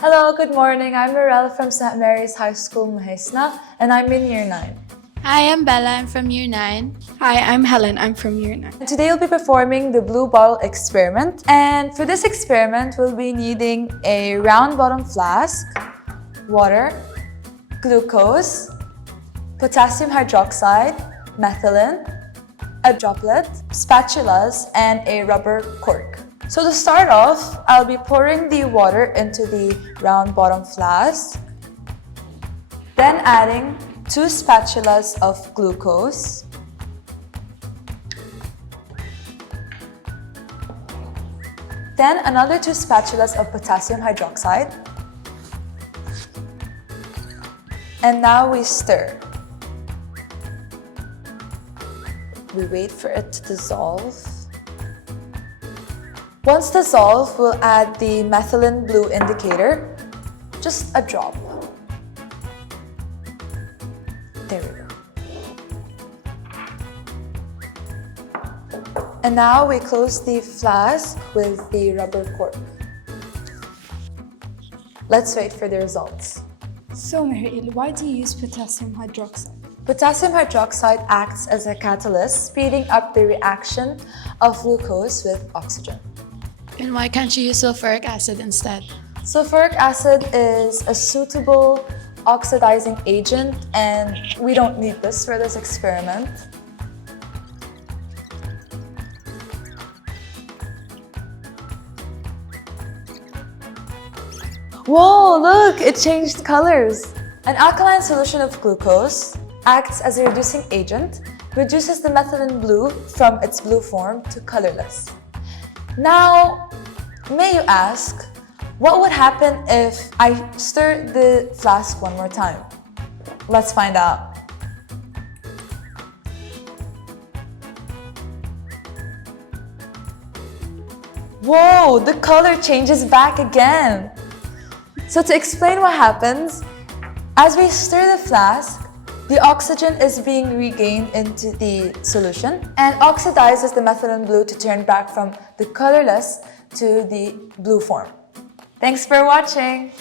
Hello, good morning. I'm Mirella from St. Mary's High School, Muhaisnah, and I'm in Year 9. Hi, I'm Bella. I'm from Year 9. Hi, I'm Helen. I'm from Year 9. And today we'll be performing the blue bottle experiment. And for this experiment, we'll be needing a round bottom flask, water, glucose, potassium hydroxide, methylene, a droplet, spatulas, and a rubber cork. So to start off, I'll be pouring the water into the round bottom flask, then adding 2 spatulas of glucose, then another 2 spatulas of potassium hydroxide, and now we stir. We wait for it to dissolve. Once dissolved, we'll add the methylene blue indicator, just a drop. There we go. And now we close the flask with the rubber cork. Let's wait for the results. So, Mirella, why do you use potassium hydroxide? Potassium hydroxide acts as a catalyst, speeding up the reaction of glucose with oxygen. And why can't you use sulfuric acid instead? Sulfuric acid is a suitable oxidizing agent, and we don't need this for this experiment. Whoa, look, it changed colors. An alkaline solution of glucose acts as a reducing agent, reduces the methylene blue from its blue form to colorless. Now, may you ask, what would happen if I stir the flask one more time? Let's find out. Whoa, the color changes back again. So to explain what happens, as we stir the flask, the oxygen is being regained into the solution and oxidizes the methylene blue to turn back from the colorless to the blue form. Thanks for watching!